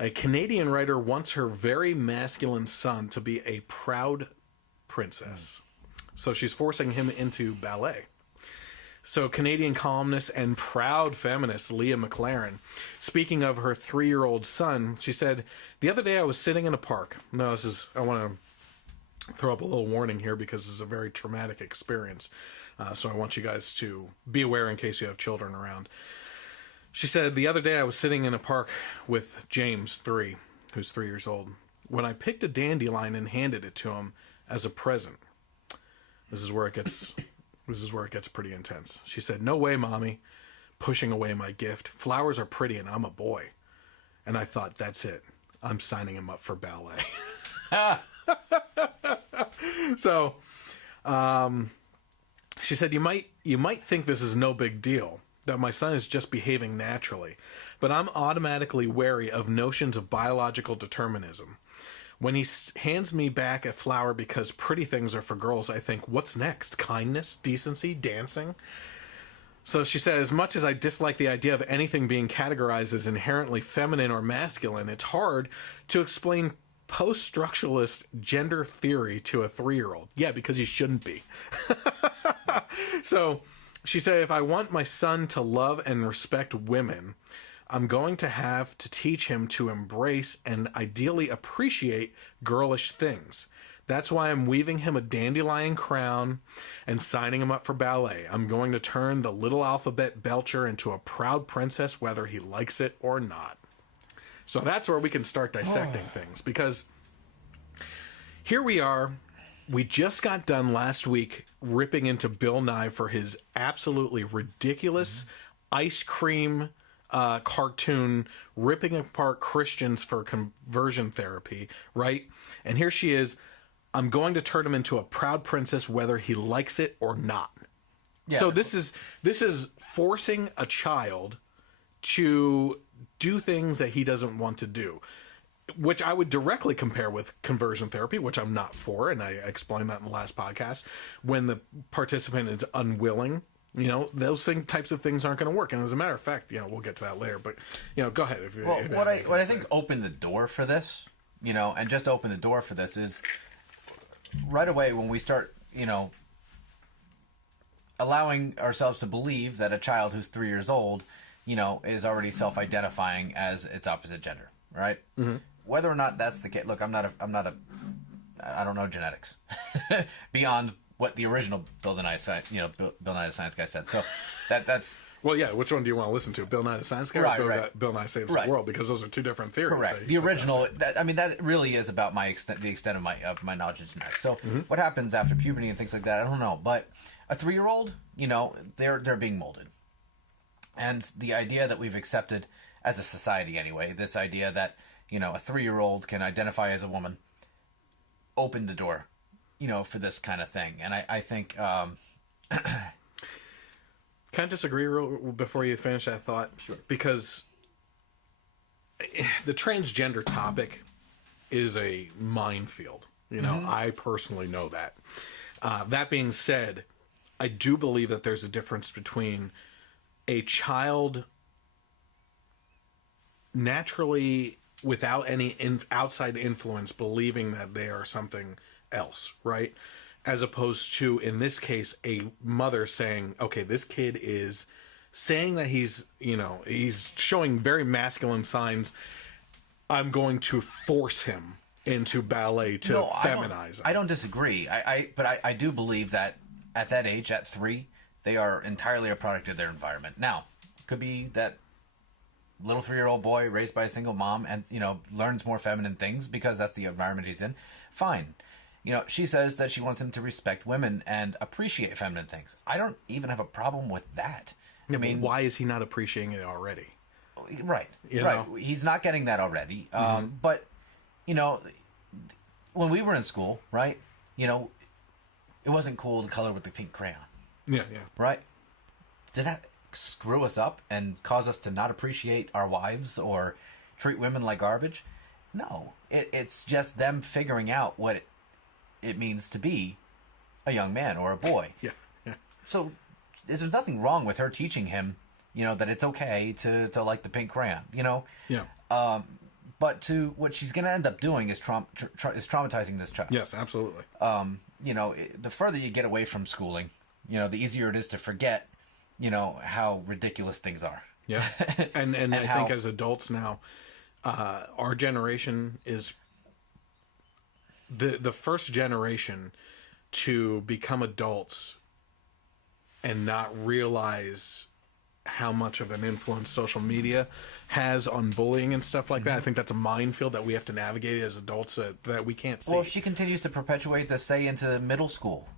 A Canadian writer wants her very masculine son to be a proud princess. So she's forcing him into ballet. So Canadian columnist and proud feminist Leah McLaren, speaking of her 3-year-old son, she said, "The other day I was sitting in a park." Now I want to throw up a little warning here because this is a very traumatic experience. So I want you guys to be aware in case you have children around. She said, "The other day I was sitting in a park with James, 3, who's 3 years old, when I picked a dandelion and handed it to him as a present." This is where it gets pretty intense. She said, "No way, Mommy," pushing away my gift. "Flowers are pretty and I'm a boy." And I thought, that's it. I'm signing him up for ballet. So, she said, you might think this is no big deal, that my son is just behaving naturally, but I'm automatically wary of notions of biological determinism. When he hands me back a flower because pretty things are for girls, I think, what's next? Kindness, decency, dancing? So she said, as much as I dislike the idea of anything being categorized as inherently feminine or masculine, it's hard to explain post-structuralist gender theory to a 3-year-old. Yeah, because you shouldn't be. So she said, if I want my son to love and respect women, I'm going to have to teach him to embrace and ideally appreciate girlish things. That's why I'm weaving him a dandelion crown and signing him up for ballet. I'm going to turn the little alphabet belcher into a proud princess, whether he likes it or not. So that's where we can start dissecting things, because here we are. We just got done last week ripping into Bill Nye for his absolutely ridiculous ice cream cartoon ripping apart Christians for conversion therapy, right? And here she is. I'm going to turn him into a proud princess, whether he likes it or not. Yeah. So this is forcing a child to do things that he doesn't want to do, which I would directly compare with conversion therapy, which I'm not for, and I explained that in the last podcast. When the participant is unwilling, those types of things aren't going to work. And as a matter of fact, we'll get to that later. But go ahead. What I think opened the door for this, and just opened the door for this is right away when we start, allowing ourselves to believe that a child who's 3 years old, is already self-identifying as its opposite gender, right? Mm-hmm. Whether or not that's the case, look, I don't know genetics beyond what the original Bill Nye the Science Guy said. So that's well, yeah. Which one do you want to listen to? Bill Nye the Science Guy, right, or Bill Nye Saves the World? Because those are two different theories. Correct. The original. That really is about the extent of my knowledge of genetics. So what happens after puberty and things like that, I don't know. But a 3-year-old, they're being molded, and the idea that we've accepted as a society anyway, this idea that a 3-year-old can identify as a woman, opened the door, for this kind of thing. And I think... Can I disagree before you finish that thought? Sure. Because the transgender topic is a minefield. I personally know that. That being said, I do believe that there's a difference between a child naturally, without any outside influence, believing that they are something else, right? As opposed to, in this case, a mother saying, okay, this kid is saying that he's showing very masculine signs. I'm going to force him into ballet to feminize him. I don't disagree. But I do believe that at that age, at 3, they are entirely a product of their environment. Now, it could be that little 3-year-old boy raised by a single mom and, learns more feminine things because that's the environment he's in. Fine. She says that she wants him to respect women and appreciate feminine things. I don't even have a problem with that. I mean, why is he not appreciating it already? Right. Right. He's not getting that already. But, when we were in school, right, it wasn't cool to color with the pink crayon. Yeah. Right? Did that screw us up and cause us to not appreciate our wives or treat women like garbage? No. It's just them figuring out what it means to be a young man or a boy. Yeah. So there's nothing wrong with her teaching him, that it's okay to like the pink crayon, Yeah. But what she's going to end up doing is traumatizing this child. Yes, absolutely. The further you get away from schooling, the easier it is to forget, how ridiculous things are. Yeah. And I think as adults now, our generation is the first generation to become adults and not realize how much of an influence social media has on bullying and stuff like that. I think that's a minefield that we have to navigate as adults that we can't see. Well, if she continues to perpetuate this, say, into middle school,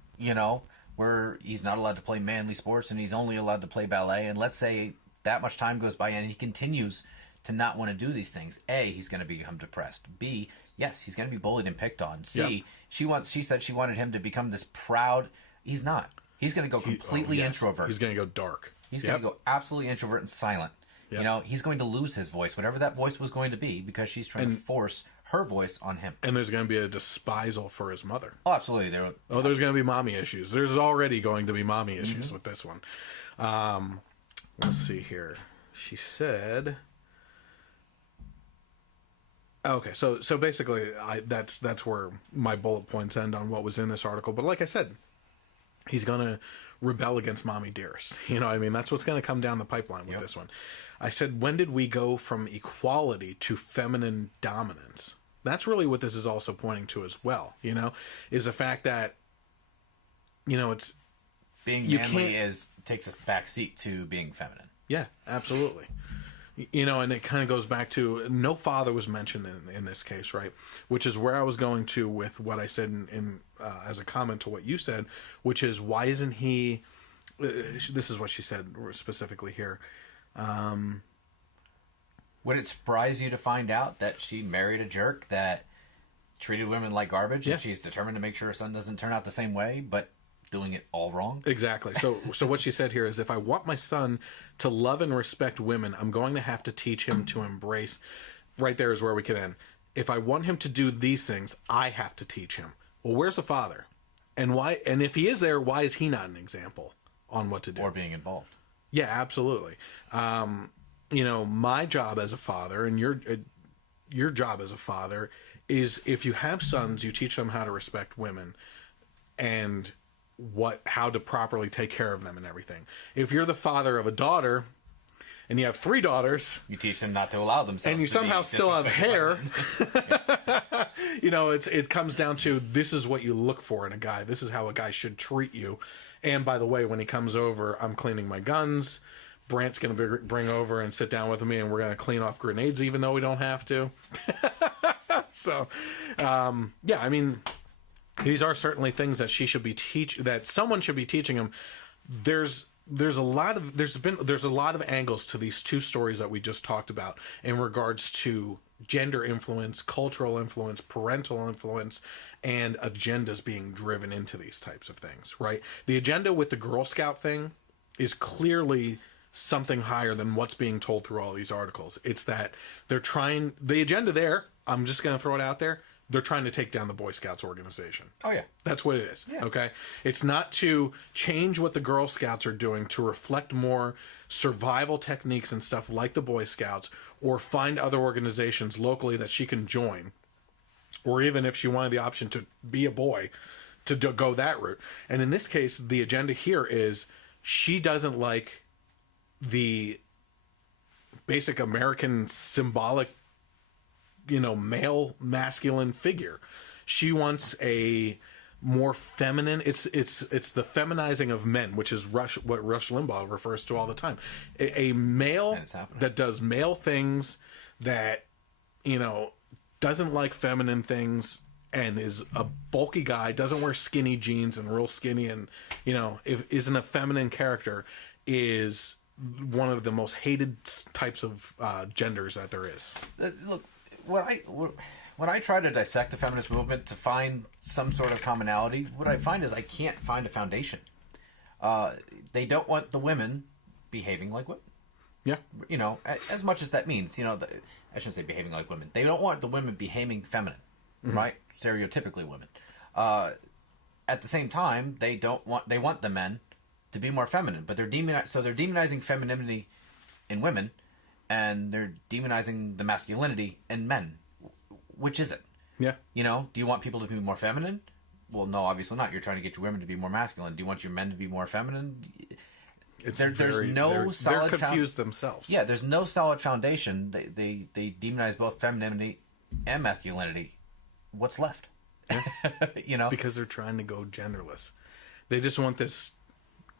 where he's not allowed to play manly sports and he's only allowed to play ballet, and let's say that much time goes by and he continues to not want to do these things, A, he's going to become depressed. B, yes, he's going to be bullied and picked on. C, she said she wanted him to become this proud. He's not. He's going to go completely introvert. He's going to go dark. He's going to go absolutely introvert and silent. Yep. He's going to lose his voice, whatever that voice was going to be, because she's trying to force her voice on him. And there's going to be a despisal for his mother. Oh, absolutely. There's going to be mommy issues. There's already going to be mommy issues with this one. Let's see here. She said... Okay, so basically, that's where my bullet points end on what was in this article. But like I said, he's going to rebel against mommy dearest. That's what's going to come down the pipeline with this one. I said, when did we go from equality to feminine dominance? That's really what this is also pointing to as well, is the fact that, it's... Being manly takes a back seat to being feminine. Yeah, absolutely. And it kind of goes back to no father was mentioned in this case, right? Which is where I was going to with what I said in as a comment to what you said, which is why isn't he? This is what she said specifically here. Would it surprise you to find out that she married a jerk that treated women like garbage, and she's determined to make sure her son doesn't turn out the same way, but doing it all wrong? Exactly. So what she said here is, if I want my son to love and respect women, I'm going to have to teach him to embrace. Right there is where we can end. If I want him to do these things, I have to teach him. Well, where's the father? And why? And if he is there, why is he not an example on what to do? Or being involved. Yeah, absolutely. My job as a father, and your job as a father, is if you have sons, you teach them how to respect women and how to properly take care of them and everything. If you're the father of a daughter and you have 3 daughters, you teach them not to allow themselves, and you somehow still have hair. It comes down to, this is what you look for in a guy. This is how a guy should treat you. And by the way, when he comes over, I'm cleaning my guns. Brant's going to bring over and sit down with me, and we're going to clean off grenades, even though we don't have to. So, these are certainly things that she should be that someone should be teaching him. There's a lot of angles to these 2 stories that we just talked about in regards to gender influence, cultural influence, parental influence, and agendas being driven into these types of things, right? The agenda with the Girl Scout thing is clearly something higher than what's being told through all these articles. It's that the agenda there, I'm just going to throw it out there, they're trying to take down the Boy Scouts organization. Oh, yeah. That's what it is, yeah. Okay? It's not to change what the Girl Scouts are doing to reflect more survival techniques and stuff like the Boy Scouts, or find other organizations locally that she can join, or even if she wanted the option to be a boy, to go that route. And in this case, the agenda here is she doesn't like the basic American symbolic male masculine figure. She wants a more feminine. It's the feminizing of men, which is what Rush Limbaugh refers to all the time. A male that does male things, that doesn't like feminine things, and is a bulky guy, doesn't wear skinny jeans and real skinny, and isn't a feminine character, is one of the most hated types of genders that there is. Look, when I try to dissect the feminist movement to find some sort of commonality, what I find is I can't find a foundation. They don't want the women behaving like women. Yeah. As much as that means, I shouldn't say behaving like women. They don't want the women behaving feminine, right? Stereotypically women. At the same time, they want the men to be more feminine, but they're demonizing femininity in women, and they're demonizing the masculinity in men. Which is it? Yeah. You know, do you want people to be more feminine? Well, no, obviously not. You're trying to get your women to be more masculine. Do you want your men to be more feminine? There's no solid. They're confused themselves. Yeah, there's no solid foundation. They demonize both femininity and masculinity. What's left? Yeah. You know, because they're trying to go genderless. They just want this,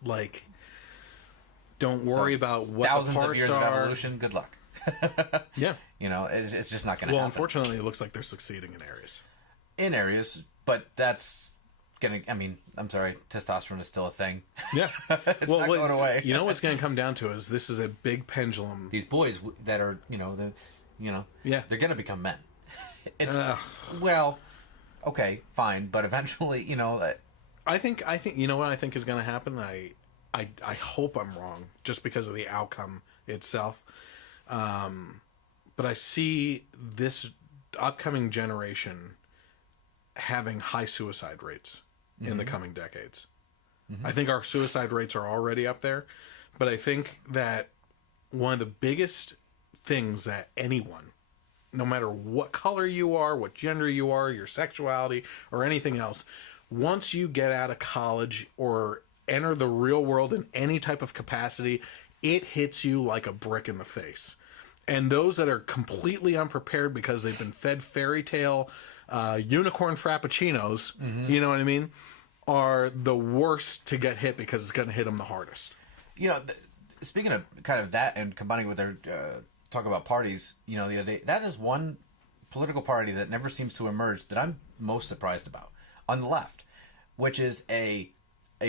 like, don't worry about what thousands the parts of years are. of evolution. Good luck. Yeah. You know, it's just not going to Well, happen. unfortunately, it looks like they're succeeding in areas. In areas, but that's gonna. I mean, I'm sorry, testosterone is still a thing. Yeah. It's not going away. You know what's going to come down to is this is a big pendulum. These boys that are, Yeah. they're gonna become men. It's well, okay, fine, but eventually, I think you know what I think is going to happen. I hope I'm wrong, just because of the outcome itself. But I see this upcoming generation having high suicide rates in the coming decades. Mm-hmm. I think our suicide rates are already up there, but I think that one of the biggest things that anyone, no matter what color you are, what gender you are, your sexuality, or anything else, once you get out of college or enter the real world in any type of capacity, it hits you like a brick in the face. And those that are completely unprepared because they've been fed fairy tale unicorn frappuccinos, you know what I mean, are the worst to get hit because it's going to hit them the hardest. Speaking of kind of that and combining with their talk about parties, the other day, that is one political party that never seems to emerge that I'm most surprised about on the left, which is a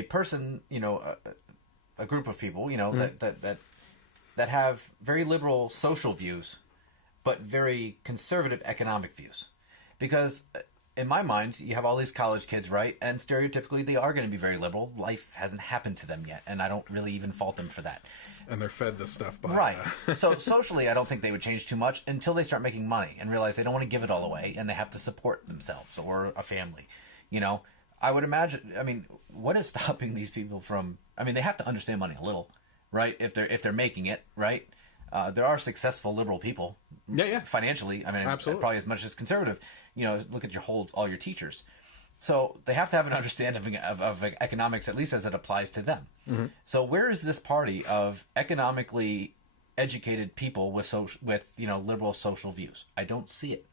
person, a group of people, that have very liberal social views, but very conservative economic views. Because in my mind, you have all these college kids, right? And stereotypically, they are going to be very liberal. Life hasn't happened to them yet, and I don't really even fault them for that. And they're fed this stuff by... Right. So socially, I don't think they would change too much until they start making money and realize they don't want to give it all away, and they have to support themselves or a family. I would imagine, what is stopping these people from... they have to understand money a little, right? If they're making it, right? There are successful liberal people. Yeah. Financially, absolutely. Probably as much as conservative. Look at all your teachers. So they have to have an understanding of economics, at least as it applies to them. Mm-hmm. So where is this party of economically educated people with liberal social views? I don't see it.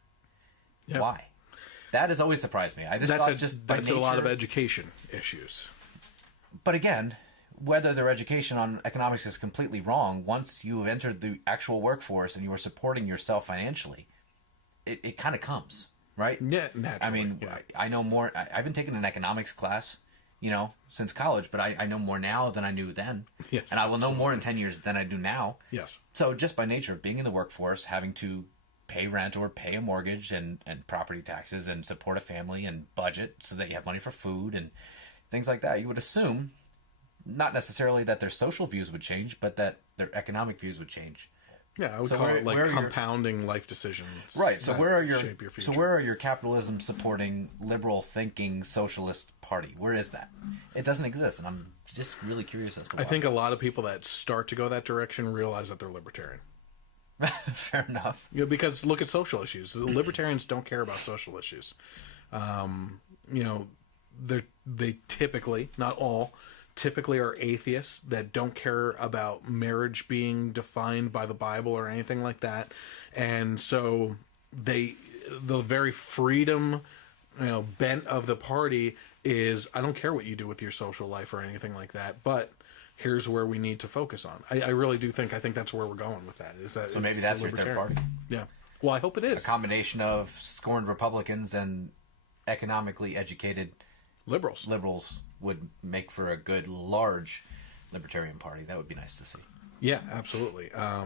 Yeah. Why? That has always surprised me. I just thought that's a lot of education issues. But again, whether their education on economics is completely wrong, once you have entered the actual workforce and you are supporting yourself financially, it kind of comes, right? Yeah, naturally. I know more. I haven't taken an economics class, since college, but I know more now than I knew then. Yes, and I will know more in 10 years than I do now. Yes. So just by nature of being in the workforce, having to pay rent or pay a mortgage and property taxes and support a family and budget so that you have money for food and things like that, you would assume not necessarily that their social views would change, but that their economic views would change. Yeah, I would call it like compounding life decisions. Right. So where are shape your future. So where are your capitalism supporting liberal thinking socialist party? Where is that? It doesn't exist, and I'm just really curious as to why. I think a lot of people that start to go that direction realize that they're libertarian. Fair enough. Because look at social issues. Libertarians don't care about social issues. They typically, not all, typically are atheists that don't care about marriage being defined by the Bible or anything like that. And so the very freedom, bent of the party is, I don't care what you do with your social life or anything like that, but here's where we need to focus on. I really do think that's where we're going with that. Is that so maybe that's your third party? Yeah. Well, I hope it is. A combination of scorned Republicans and economically educated liberals would make for a good, large libertarian party. That would be nice to see. Yeah, absolutely.